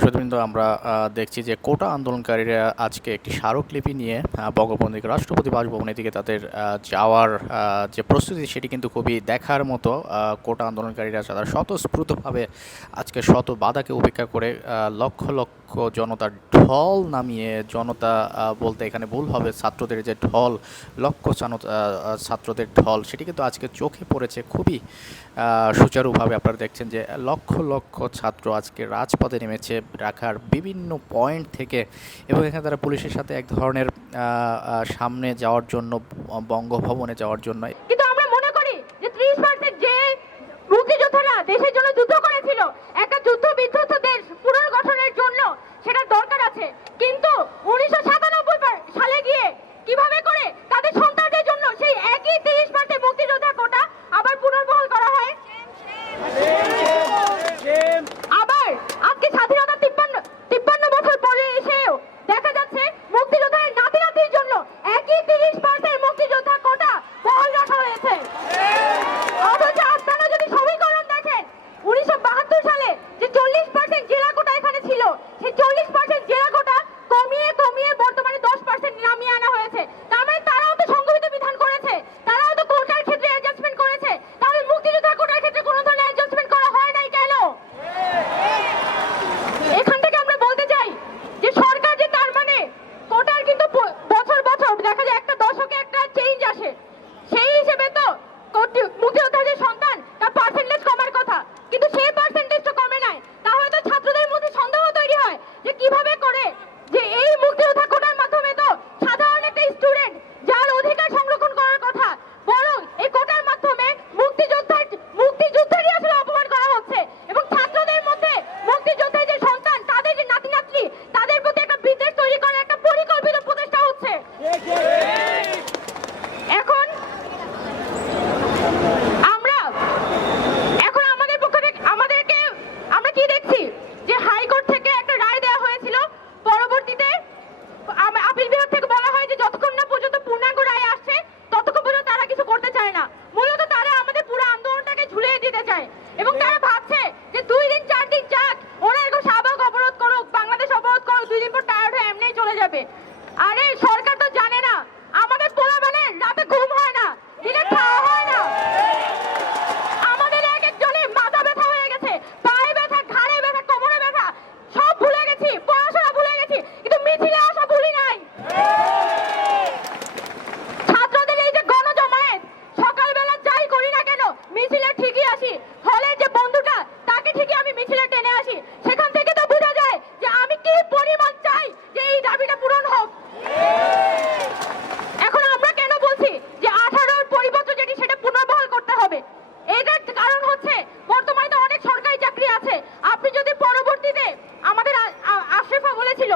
শুধুমাত্র আমরা দেখছি যে কোটা আন্দোলনকারীরা আজকে একটি স্মারকলিপি নিয়ে বঙ্গবন্ধুকে বঙ্গবন্ধু রাষ্ট্রপতি বাসভবনের দিকে তাদের যাওয়ার যে প্রস্তুতি সেটি কিন্তু খুবই দেখার মতো কোটা আন্দোলনকারীরা তারা স্বতঃস্ফূর্তভাবে আজকে শত বাধাকে উপেক্ষা করে লক্ষ লক্ষ জনতার ঢল নামিয়ে জনতা বলতে এখানে ভুল হবে, ছাত্রদের যে ঢল লক্ষ ছাত্রদের ঢল, সেটি কিন্তু আজকে চোখে পড়েছে খুবই সুচারুভাবে। আপনারা দেখছেন যে লক্ষ লক্ষ ছাত্র আজকে রাজপথে নেমেছে ঢাকার বিভিন্ন পয়েন্ট থেকে এবং এখানে তারা পুলিশের সাথে এক ধরনের সামনে যাওয়ার জন্য, বঙ্গভবনে যাওয়ার জন্য। চায়। এবং তারা ভাবছে যে দুই দিন, চার দিন যাক, ওরা এরকম সাবাক অবরোধ করুক, বাংলাদেশ অবরোধ করুক, দুই দিন পর টায়ার্ড হয়ে এমনিই চলে যাবে। আরে সরকার টেনে আসি, সেখান থেকে তো বোঝা যায় যে আমি কি পরিমাণ চাই যে এই দাবিটা পূরণ হোক। এখন আমরা কেন বলছি যে আঠারোর পরিবর্তন যেটি সেটা পুনর্বহাল করতে হবে? এটার কারণ হচ্ছে, বর্তমানে তো অনেক সরকারি চাকরি আছে। আপনি যদি পরবর্তীতে আমাদের আশরেফা বলেছিল